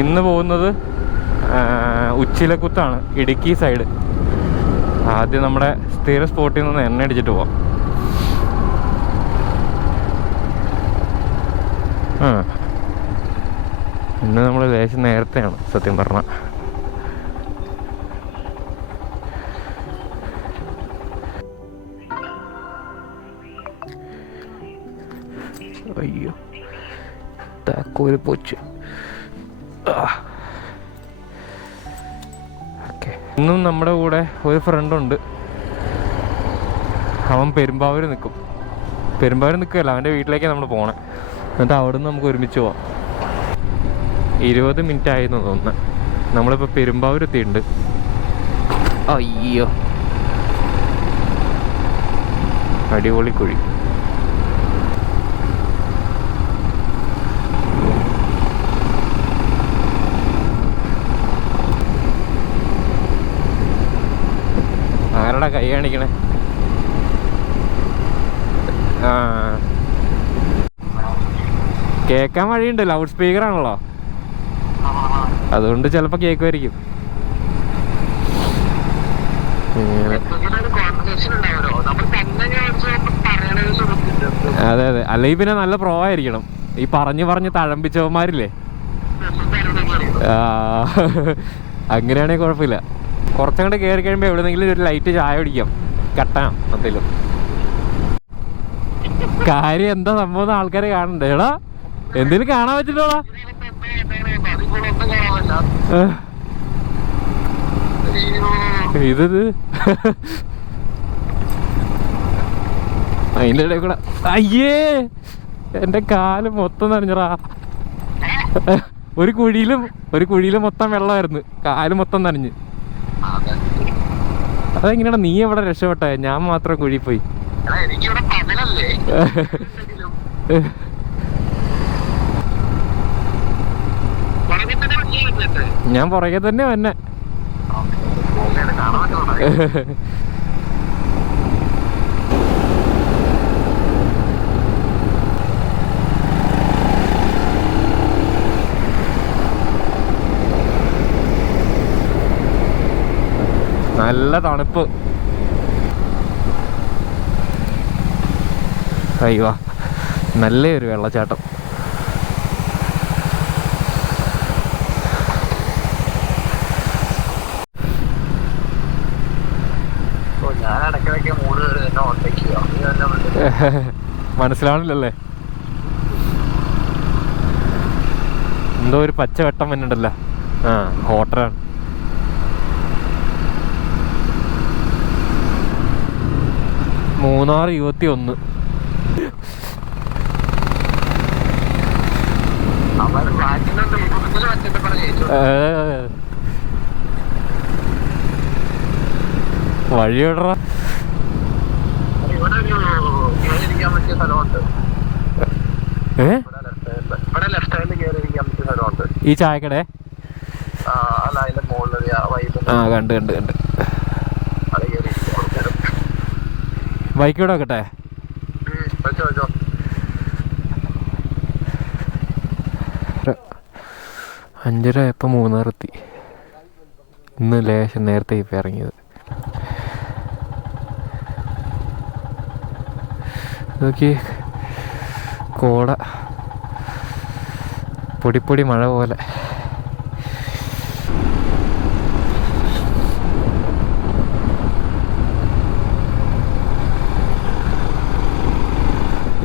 ഇന്ന് പോകുന്നത് ഉച്ചിലക്കുത്താണ്, ഇടുക്കി സൈഡ്. ആദ്യം നമ്മുടെ സ്ഥിര സ്പോട്ടിൽ നിന്ന് എണ്ണ അടിച്ചിട്ട് പോവാം. ഇന്ന് നമ്മൾ ലേശം നേരത്തെയാണ് സത്യം പറഞ്ഞാൽ. അയ്യോ താക്കോല് പോച്ചു. ഓക്കെ, ഇന്നും നമ്മുടെ കൂടെ ഒരു ഫ്രണ്ടുണ്ട്. അവൻ പെരുമ്പാവൂർ നിൽക്കും. പെരുമ്പാവൂർ നിൽക്കുകയല്ല, അവൻ്റെ വീട്ടിലേക്കാണ് നമ്മൾ പോകണേ. എന്നിട്ട് അവിടെ നിന്ന് നമുക്ക് ഒരുമിച്ച് പോവാം. 20 മിനിറ്റ് ആയിരുന്നു തോന്നുന്നു. നമ്മളിപ്പോൾ പെരുമ്പാവൂർ എത്തിയിട്ടുണ്ട്. അയ്യോ അടിപൊളി കുഴി. ആരടാ കൈ കാണിക്കണേ? കേൾക്കാൻ വഴിയുണ്ട്, ലൗഡ് സ്പീക്കർ ആണല്ലോ, അതുകൊണ്ട് ചിലപ്പോൾ കേൾക്കുമായിരിക്കും. അതെ അതെ, അല്ലെങ്കിൽ പിന്നെ നല്ല പ്രോ ആയിരിക്കണം. ഈ പറഞ്ഞ് തഴമ്പിച്ചവന്മാരില്ലേ, അങ്ങനെയാണെങ്കിൽ കുഴപ്പമില്ല. കുറച്ചങ്ങോട്ട് കയറി കഴിയുമ്പോൾ എവിടെന്നെങ്കിലും ഒരു ലൈറ്റ് ചായ കുടിക്കാം, കട്ടാം എന്തെങ്കിലും. കാര്യം എന്താ സംഭവം ആൾക്കാരെ കാണണ്ടേ? എടാ എന്തെങ്കിലും കാണാൻ പറ്റില്ലോടാ? ഇത് അതിൻ്റെ ഇടയിൽ കൂടെ അയ്യേ എൻ്റെ കാല് മൊത്തം നനഞ്ഞടാ. ഒരു കുഴിയിലും മൊത്തം വെള്ളമായിരുന്നു, കാല് മൊത്തം നനഞ്ഞ്. അതെങ്ങനെയാ നീ എവിടെ രക്ഷപ്പെട്ടെ? ഞാൻ മാത്രം കുഴി പോയി. ഞാൻ പുറകെ തന്നെ വന്നെ. നല്ല തണുപ്പ്. അയ്യോ നല്ലൊരു വെള്ളച്ചാട്ടം. മനസ്സിലാവണില്ലല്ലേ? എന്തോ ഒരു പച്ച വെട്ടം വന്നിട്ടുണ്ടല്ലോ. ഹോട്ടലാണ്. മൂന്നാർ 21. വഴിയോടറ ഈ ചായക്കട കണ്ട് ബൈക്കിവിടെ വെക്കട്ടെ? 5:30 ആയപ്പോൾ മൂന്നാറെത്തി. ഇന്ന് ലേശം നേരത്തെ ഇപ്പം ഇറങ്ങിയത്. നോക്കി കോട പൊടിപ്പൊടി മഴ പോലെ.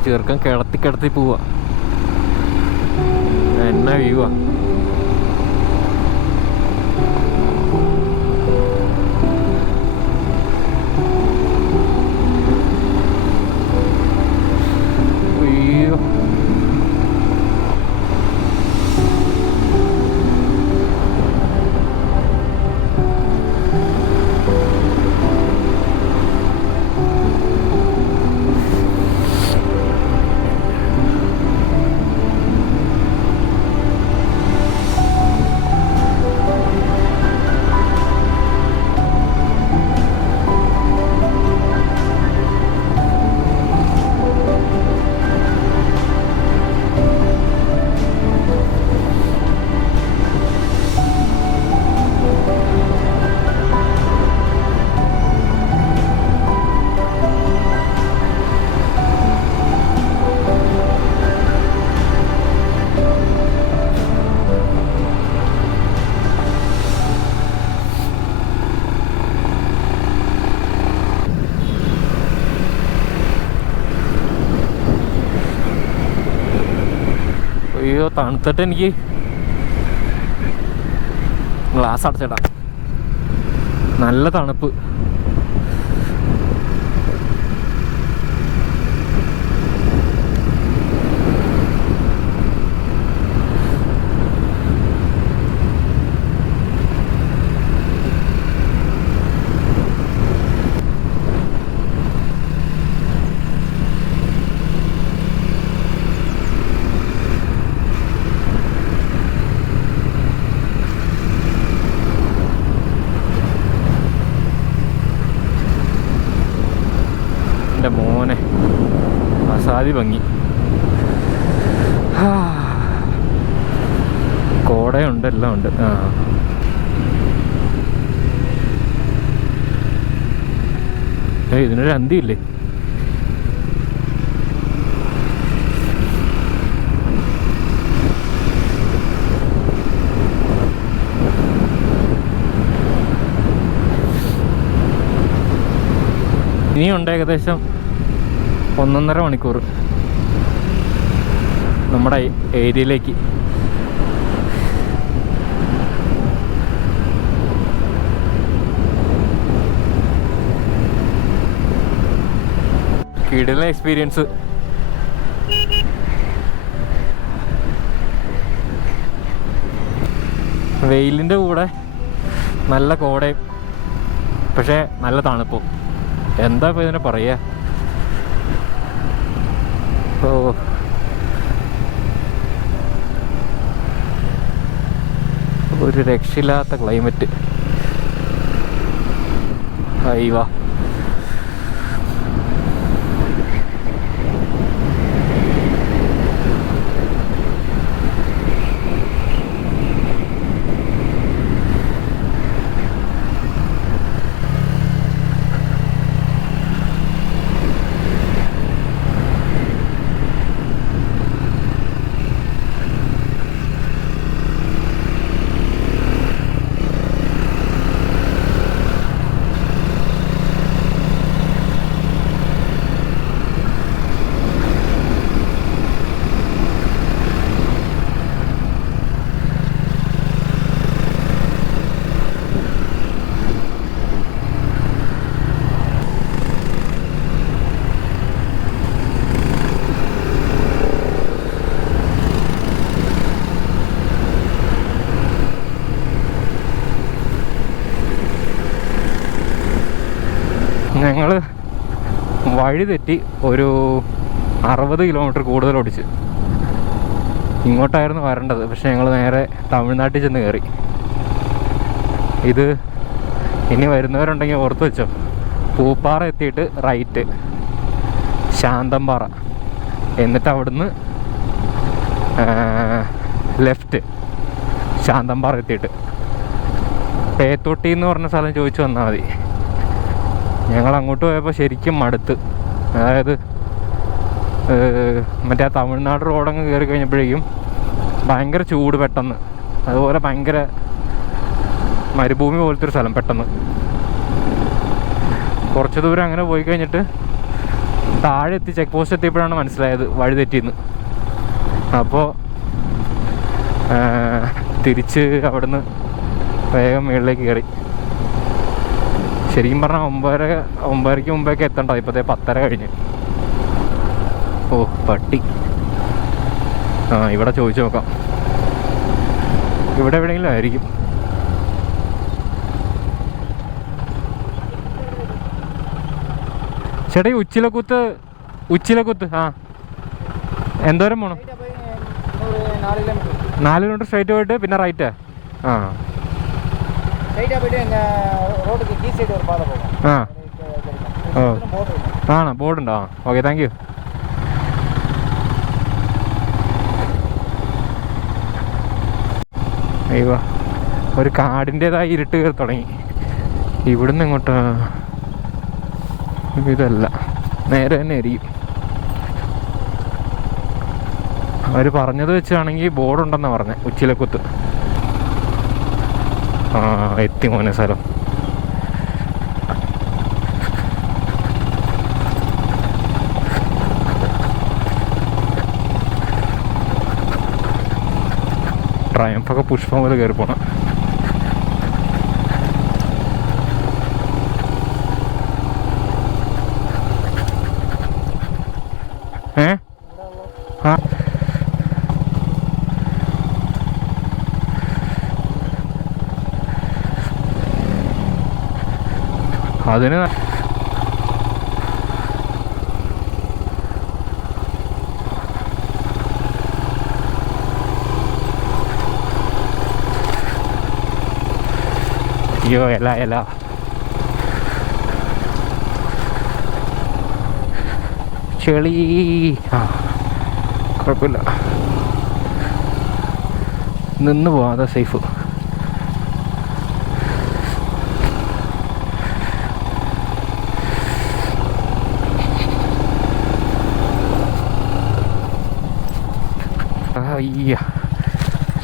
ചെറുക്കൻ കിടത്തി പോവാ. എന്നാ വ്യൂവാ. തണുത്തിട്ട് എനിക്ക് ഗ്ലാസ് അടച്ചിടാം. നല്ല തണുപ്പ്. മോനെ അസാധി ഭംഗി. കോടയുണ്ട്, എല്ലാം ഉണ്ട്. ഇതിനൊരു അന്തിയില്ലേ? ഇനിയുണ്ട് ഏകദേശം 1.5 മണിക്കൂർ നമ്മുടെ ഏരിയയിലേക്ക്. കിടിലൻ എക്സ്പീരിയൻസ്. വെയിലിൻ്റെ കൂടെ നല്ല കോടയും, പക്ഷേ നല്ല തണുപ്പും. എന്താ ഇപ്പോൾ ഇതിനെ പറയുക? ഓ, ഒരു രക്ഷയില്ലാത്ത ക്ലൈമറ്റ്. അയ്യോ, ഞങ്ങൾ വഴി തെറ്റി ഒരു 60 കിലോമീറ്റർ കൂടുതൽ ഓടിച്ച്. ഇങ്ങോട്ടായിരുന്നു വരേണ്ടത്, പക്ഷെ ഞങ്ങൾ നേരെ തമിഴ്നാട്ടിൽ ചെന്ന് കയറി. ഇത് ഇനി വരുന്നവരുണ്ടെങ്കിൽ ഓർത്ത് വെച്ചോ, പൂപ്പാറ എത്തിയിട്ട് റൈറ്റ് ശാന്തമ്പാറ, എന്നിട്ട് അവിടുന്ന് ലെഫ്റ്റ് ശാന്തമ്പാറ എത്തിയിട്ട് പേത്തൊട്ടി എന്ന് പറഞ്ഞ സ്ഥലം ചോദിച്ചു വന്നാൽ മതി. ഞങ്ങൾ അങ്ങോട്ട് പോയപ്പോൾ ശരിക്കും മടുത്ത്. അതായത് മറ്റേ ആ തമിഴ്നാട് റോഡങ്ങ് കയറി കഴിഞ്ഞപ്പോഴേക്കും ഭയങ്കര ചൂട് പെട്ടെന്ന്, അതുപോലെ ഭയങ്കര മരുഭൂമി പോലത്തെ ഒരു സ്ഥലം പെട്ടെന്ന്. കുറച്ച് ദൂരം അങ്ങനെ പോയി കഴിഞ്ഞിട്ട് താഴെ എത്തി, ചെക്ക് പോസ്റ്റ് എത്തിയപ്പോഴാണ് മനസ്സിലായത് വഴി തെറ്റിയെന്ന്. അപ്പോൾ തിരിച്ച് അവിടുന്ന് വേഗം മുകളിലേക്ക് കയറി. ശരിക്കും പറഞ്ഞാൽ 9:30 മുമ്പേക്ക് എത്തണ്ട, ഇപ്പോഴത്തെ 10:30 കഴിഞ്ഞ്. ഓ പട്ടി. ഇവിടെ ചോദിച്ചു നോക്കാം, ഇവിടെ എവിടെയെങ്കിലും ആയിരിക്കും. ചേട്ടാ ഈ ഉച്ചിലക്കുത്ത് എന്തോരം പോണം? 4 കിലോമീറ്റർ സ്ട്രൈറ്റ് പോയിട്ട് പിന്നെ റൈറ്റ്. ആണോ? ബോർഡുണ്ടോ? Okay, thank you. അയ്യോ, ഒരു കാടിൻ്റെതായി ഇരുട്ട് കയറി തുടങ്ങി. ഇവിടുന്ന് ഇങ്ങോട്ട് ഇതല്ല, നേരെ തന്നെ ആയിരിക്കും. അവർ പറഞ്ഞത് വെച്ചാണെങ്കിൽ ബോർഡുണ്ടെന്നാണ് പറഞ്ഞത്, ഉച്ചിലക്കുത്ത്. എത്തി മോനെ സ്ഥലം. ട്രയംഫൊക്കെ പുഷ്പം പോലെ കയറി പോണം. ആ അതിന് അയ്യോ ഇല ചെളി. ആ കുഴപ്പമില്ല, നിന്ന് പോവാം, അതാ സേഫ്. അയ്യ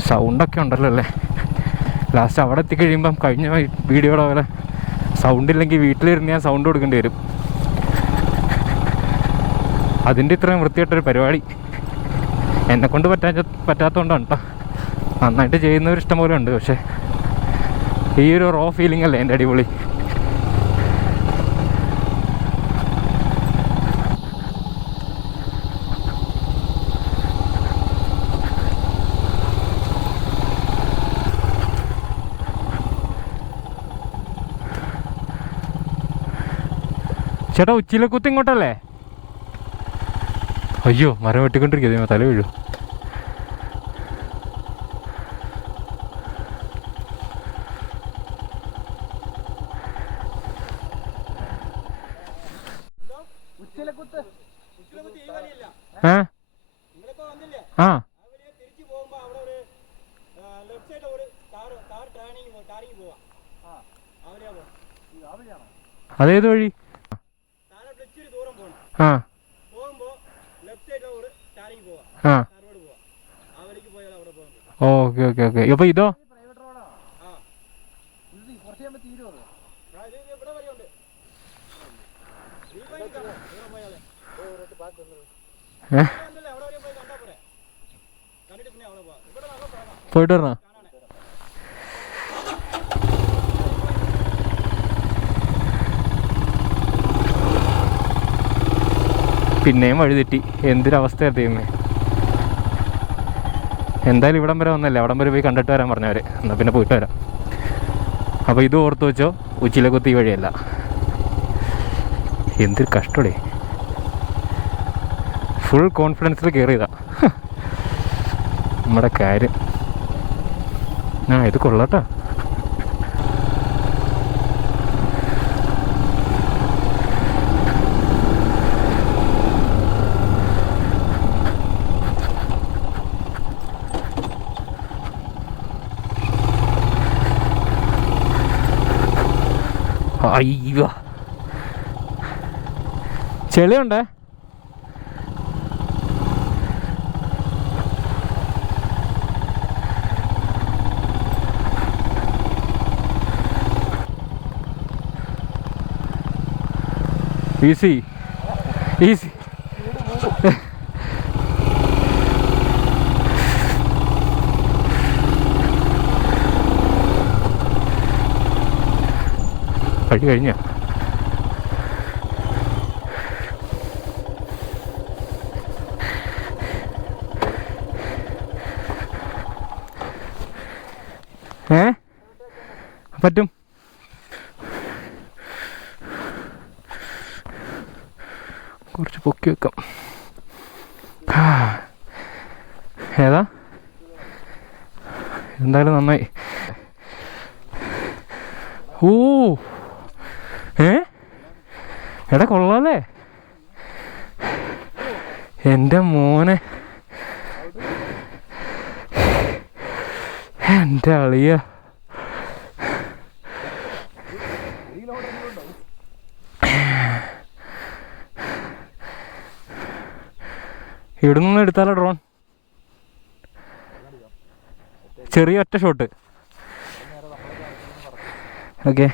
സൗണ്ടൊക്കെ ഉണ്ടല്ലോ അല്ലേ. ലാസ്റ്റ് അവിടെ എത്തിക്കഴിയുമ്പം കഴിഞ്ഞ വീഡിയോയുടെ പോലെ സൗണ്ടില്ലെങ്കിൽ വീട്ടിലിരുന്ന് ഞാൻ സൗണ്ട് കൊടുക്കേണ്ടി വരും. അതിൻ്റെ ഇത്രയും വൃത്തിയായിട്ടൊരു പരിപാടി എന്നെക്കൊണ്ട് പറ്റാത്തതുകൊണ്ടാണ് കേട്ടോ. നന്നായിട്ട് ചെയ്യുന്നവർ ഇഷ്ടം പോലെ ഉണ്ട്, പക്ഷേ ഈ ഒരു റോ ഫീലിംഗ് അല്ലേ എൻ്റെ അടിപൊളി. ചേട്ടാ ഉച്ചിലക്കുത്ത് ഇങ്ങോട്ടല്ലേ? അയ്യോ മരം വെട്ടിക്കൊണ്ടിരിക്കുക, തല വീഴൂ. ആ അതേത് വഴി? ആ ആ ഓക്കെ ഓക്കെ ഓക്കെ. അപ്പോൾ ഇതോ? പോയിട്ട് വരണോ? പിന്നെയും വഴി തെറ്റി. എന്തൊരവസ്ഥയാണ് ദൈവമേ. എന്തായാലും ഇവിടം വരെ വന്നല്ലേ, അവിടം വരെ പോയി കണ്ടിട്ട് വരാൻ പറഞ്ഞവർ. എന്നാൽ പിന്നെ പോയിട്ട് വരാം. അപ്പോൾ ഇത് ഓർത്ത് വെച്ചോ, ഉച്ചിലക്കുത്ത് ഈ വഴിയല്ല. എന്തൊരു കഷ്ടമേ. ഫുൾ കോൺഫിഡൻസിൽ കയറിയതാ നമ്മുടെ കാര്യം. ആ ഇത് കൊള്ളാട്ടോ. അയ്യോ ചെളിയുണ്ടേ. Easy easy. വഴി കഴിഞ്ഞ പറ്റും. കുറച്ച് പൊക്കി വെക്കാം. ഏതാ എന്തായാലും നന്നായി. ഓ എടാ കൊള്ളാല്ലേ എൻ്റെ മോനെ, എൻ്റെ അളിയ. ഇവിടെ നിന്ന് എടുത്താലോ ഡ്രോൺ? ചെറിയ ഒറ്റ ഷോട്ട്. ഓക്കെ.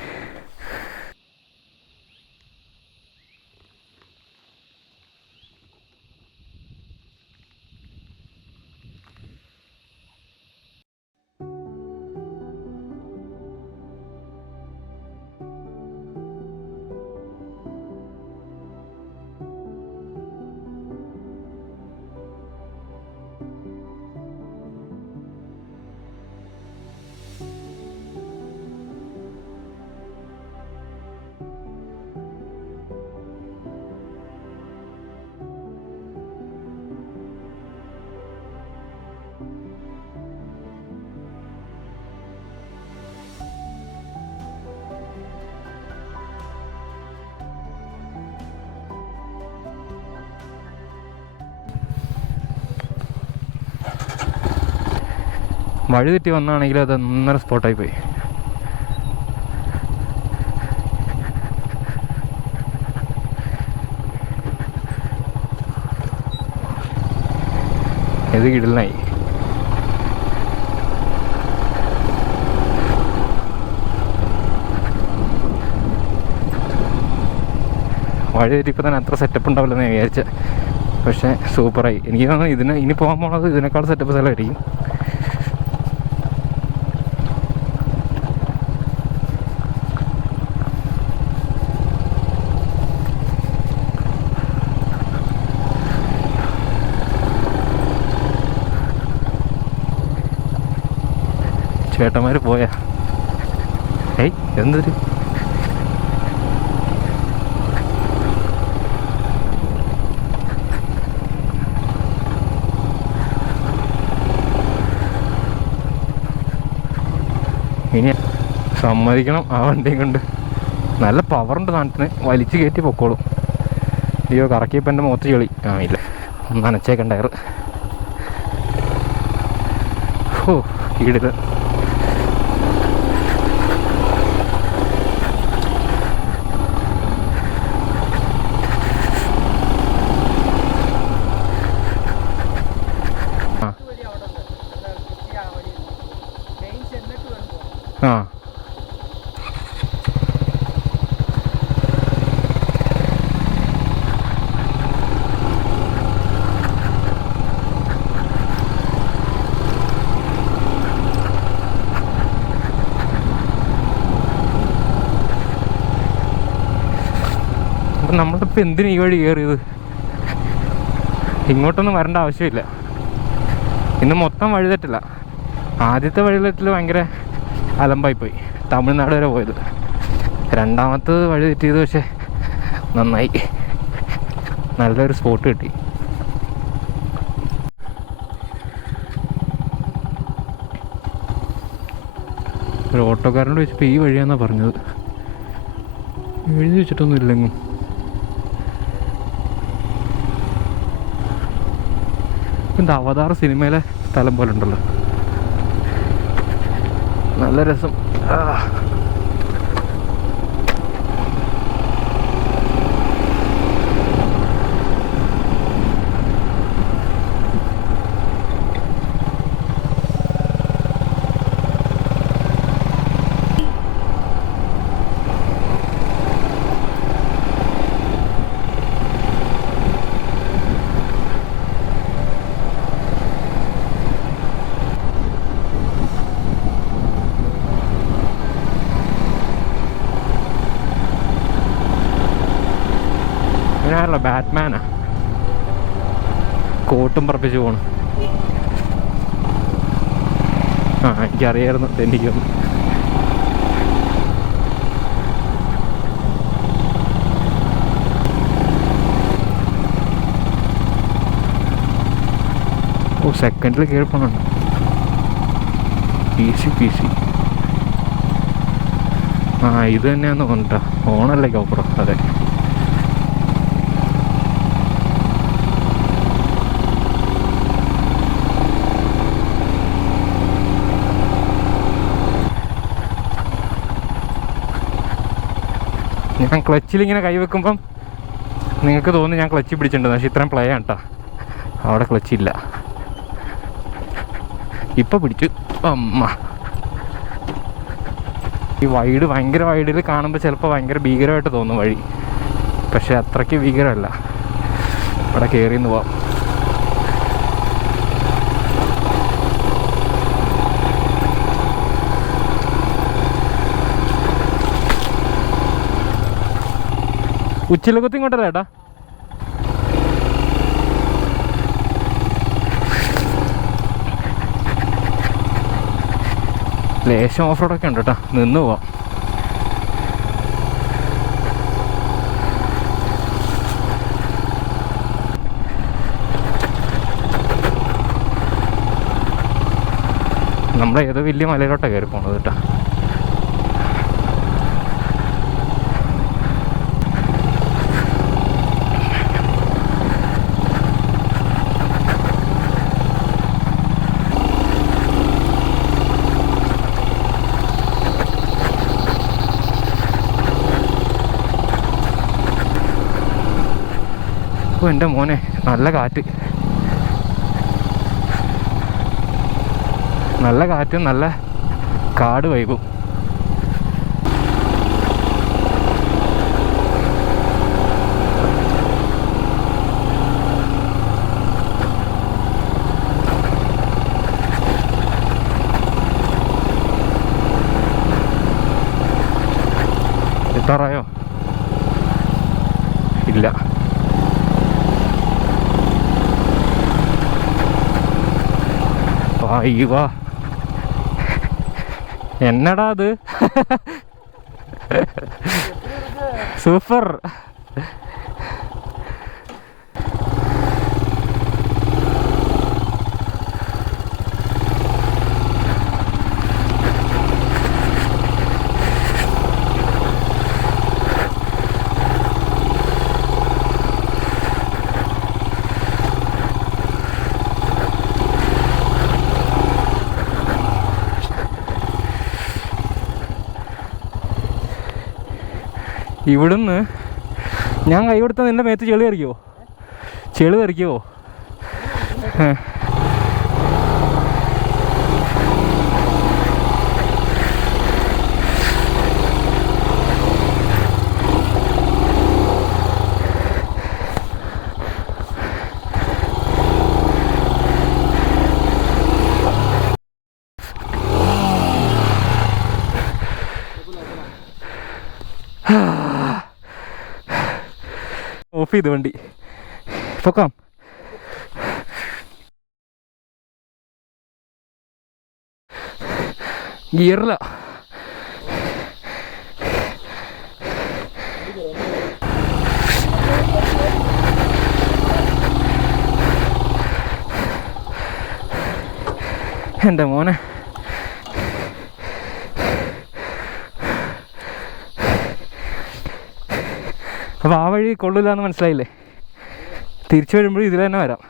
വഴി തെറ്റി വന്നാണെങ്കിൽ അത് ഒന്നര സ്പോട്ടായി പോയി. ഇത് കിടലായി. വഴി തെറ്റിയപ്പോൾ തന്നെ അത്ര സെറ്റപ്പ് ഉണ്ടാവില്ലെന്ന് ഞാൻ വിചാരിച്ചത്. പക്ഷേ സൂപ്പറായി. എനിക്ക് തോന്നുന്നു ഇനി പോകാൻ പോണത് ഇതിനേക്കാൾ സെറ്റപ്പ് സ്ഥലമായിരിക്കും. ചേട്ടന്മാർ പോയാ? ഏയ് എന്തൊരു ഇനി സമ്മതിക്കണം, ആ വണ്ടിയും കൊണ്ട് നല്ല പവറുണ്ട് നാട്ടിന്, വലിച്ചു കയറ്റി പൊക്കോളും. അയ്യോ കറക്കിയപ്പോൾ എൻ്റെ മുഖത്ത് ചെളി. ആ ഇല്ല, ഒന്ന് നനച്ചേക്കണ്ട ടയർ. ഓ ഈടിത് ആ അപ്പം നമ്മളിപ്പോൾ എന്തിനു ഈ വഴി കയറിയത്? ഇങ്ങോട്ടൊന്നും വരേണ്ട ആവശ്യമില്ല. ഇന്ന് മൊത്തം വഴിതെറ്റില്ല. ആദ്യത്തെ വഴിതെറ്റിൽ ഭയങ്കര അലമ്പായിപ്പോയി, തമിഴ്നാട് വരെ പോയത്. രണ്ടാമത്തത് വഴി തെറ്റിയത് പക്ഷേ നന്നായി, നല്ലൊരു സ്പോട്ട് കിട്ടി. ഒരു ഓട്ടോക്കാരനോട് വെച്ചപ്പോൾ ഈ വഴിയാണെന്നാണ് പറഞ്ഞത്. എഴുതി വെച്ചിട്ടൊന്നും ഇല്ലെങ്കിലും. എന്താ അവതാർ സിനിമയിലെ സ്ഥലം പോലെ ഉണ്ടല്ലോ, നല്ല രസം. ഞാനല്ല, ബാറ്റ്മാനാ, കോട്ടും പറപ്പിച്ച് പോണം. ആ എനിക്കറിയായിരുന്നു തെന്നിക്കൊന്ന്. ഓ സെക്കൻഡിൽ കേൾപ്പണുണ്ട്. പി സി ആ ഇത് തന്നെയാന്ന് തോന്നിട്ടാ. ഓണല്ലേ കോപ്പറോ? അതെ. ഞാൻ ക്ലച്ചിലിങ്ങനെ കൈവെക്കുമ്പം നിങ്ങൾക്ക് തോന്നുന്നു ഞാൻ ക്ലച്ച് പിടിച്ചിട്ടുണ്ട്, പക്ഷെ ഇത്രയും പ്ലേ ആണ് കേട്ടോ. അവിടെ ക്ലച്ചില്ല. ഇപ്പം പിടിച്ചു. അമ്മ ഈ ഭയങ്കര വൈഡിൽ കാണുമ്പോൾ ചിലപ്പോൾ ഭയങ്കര ഭീകരമായിട്ട് തോന്നും വഴി, പക്ഷെ അത്രയ്ക്ക് ഭീകരമല്ല. അവിടെ കയറിയെന്ന് പോവാം. ഉച്ചിലകുത്തി ഇങ്ങോട്ടല്ലേ ഏട്ടാ? ലേശം ഓഫ് റോഡൊക്കെ ഉണ്ട് കേട്ടോ, നിന്ന് പോവാം. നമ്മളേതോ വലിയ മലയിലോട്ടാണ് കയറി പോണത് കേട്ടോ. ഓ എൻ്റെ മോനെ, നല്ല കാറ്റ്, നല്ല കാറ്റും നല്ല കാട് വൈബും. എത്താറായോ? ഇല്ല. വാ, എന്നടാ അത്? സൂപ്പർ. ഇവിടുന്ന് ഞാൻ കൈ കൊടുത്താൽ നിൻ്റെ മേത്ത് ചെളി തെറിക്കുമോ? ചെളി തെറിക്കുമോ? ഓഫ് ചെയ്ത് വണ്ടി പൊക്കാം. ഗിയറില്ല. എൻ്റെ മോനെ, അപ്പോൾ ആ വഴി കൊള്ളില്ല എന്ന് മനസ്സിലായില്ലേ? തിരിച്ചു വരുമ്പോഴും ഇതിൽ തന്നെ വരാം.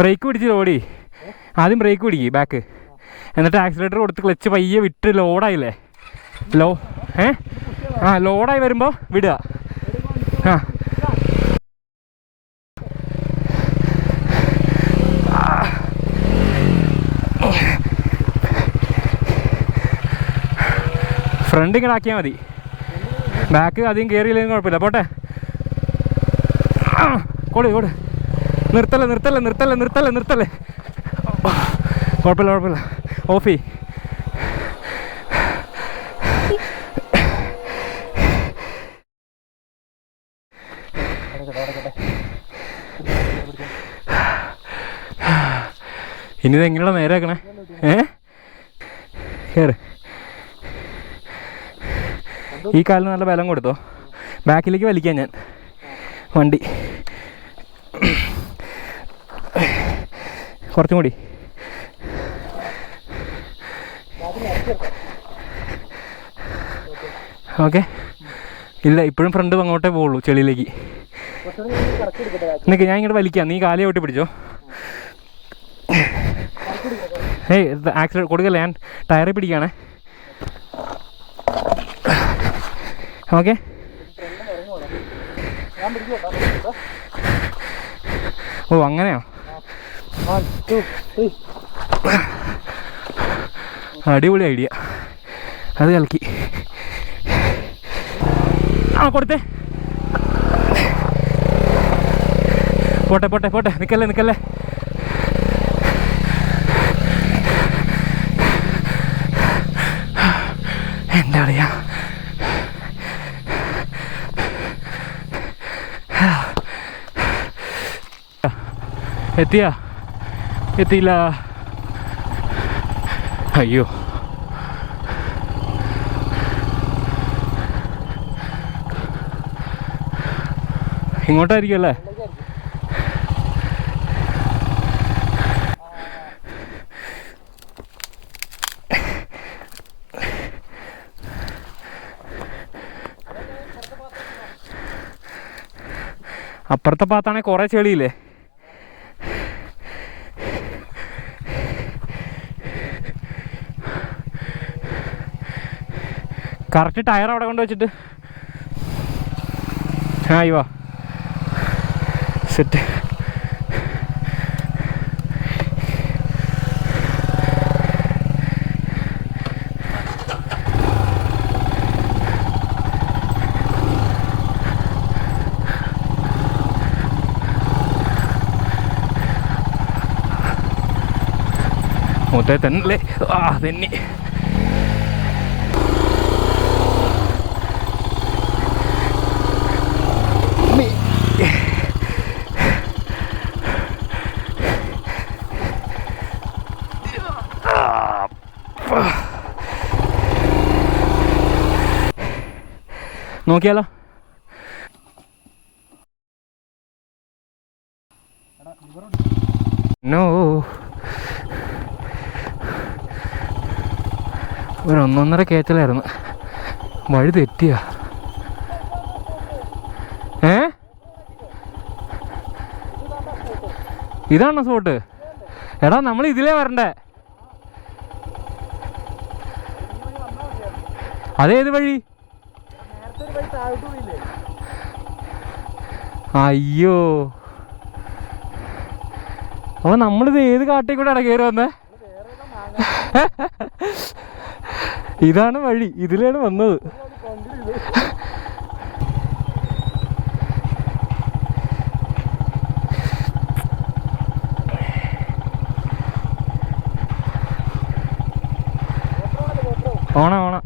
ബ്രേക്ക് പിടിച്ച് ഓടി. ആദ്യം ബ്രേക്ക് പിടിക്കുക ബാക്ക്, എന്നിട്ട് ആക്സിലേറ്റർ കൊടുത്ത് ക്ലച്ച് പയ്യെ വിട്ട് ലോഡായില്ലേ? ലോഡായി വരുമ്പോൾ വിടുക. ഫ്രണ്ട് ഇങ്ങനെ ആക്കിയാൽ മതി, ബാക്ക് അധികം കയറിയില്ലെങ്കിൽ കുഴപ്പമില്ല. പോട്ടെ, കൊടു നിർത്തല്ലേ. കുഴപ്പമില്ല. ഓഫ് ചെയ്. ഇനി ഇതെങ്ങനെയാണ് നേരെ ആക്കണേ? കയറ്. ഈ കാലിന് നല്ല ബലം കൊടുത്തോ. ബാക്കിലേക്ക് വലിക്കാം ഞാൻ വണ്ടി. കുറച്ചും കൂടി. ഓക്കെ. ഇല്ല, ഇപ്പോഴും ഫ്രണ്ട് അങ്ങോട്ടേ പോവുള്ളൂ, ചെളിയിലേക്ക്. നിനക്ക് ഞാൻ ഇങ്ങോട്ട് വലിക്കാം, നീ കാലേ ഓട്ടി പിടിച്ചോ. ആക്സിഡൻറ്റ് കൊടുക്കല്ലേ, ഞാൻ ടയറിൽ പിടിക്കുകയാണേ. ഓക്കെ. ഓ അങ്ങനെയോ? അടിപൊളി ഐഡിയ, അത് കലക്കി. കൊടുത്തേ. പോട്ടെ, നിക്കല്ലേ. എന്താ പറയാ, എത്തിയില്ല. അയ്യോ, ഇങ്ങോട്ടായിരിക്കും അല്ലേ? അപ്പുറത്തെ ഭാഗത്താണെങ്കിൽ കുറേ ചെളിയില്ലേ. കറക്റ്റ് ടയർ അവിടെ കൊണ്ട് വെച്ചിട്ട് അയ്യോ സെറ്റ്. മൂത്തേ തന്നെ തന്നെ നോക്കിയാലോ. നോ ഒരു 1.5 കയറ്റലായിരുന്നു. വഴി തെറ്റിയ. ഇതാണോ സ്പോട്ട്? എടാ നമ്മൾ ഇതിലേ വരണ്ടേ. അതേത് വഴി? അയ്യോ, അപ്പൊ നമ്മളിത് ഏത് കാട്ടിൽ കൂടെ കയറി വന്നേ? ഇതാണ് വഴി, ഇതിലാണ് വന്നത്. ഓണ ഓണ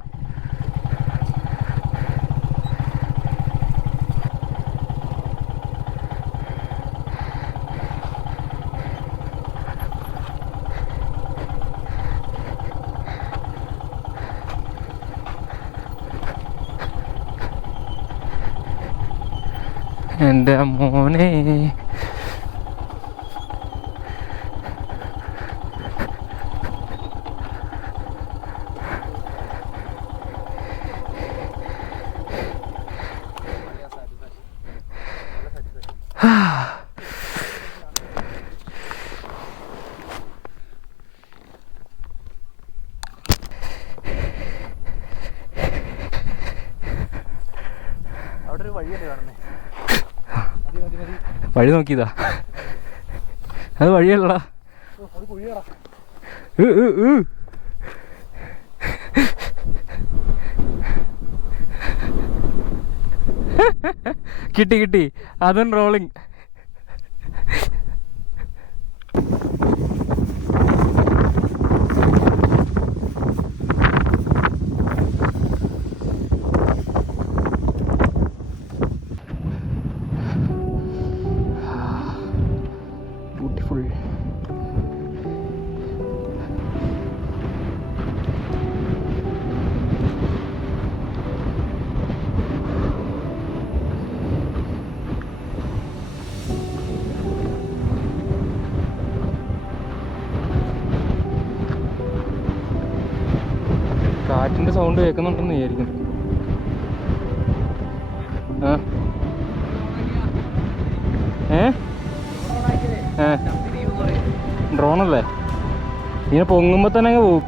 എൻ്റെ മോനെ. വഴി നോക്കിയതാ, അത് വഴിയല്ലടാ. കിട്ടി കിട്ടി, അതും റോളിങ്. ബ്യൂട്ടിഫുൾ. കാറ്റിൻ്റെ സൗണ്ട് കേൾക്കുന്നുണ്ടെന്ന് വിചാരിക്കുന്നു. ഡ്രോണല്ലേ, ഇങ്ങനെ പൊങ്ങുമ്പോൾ തന്നെ അങ്ങ് പോകും.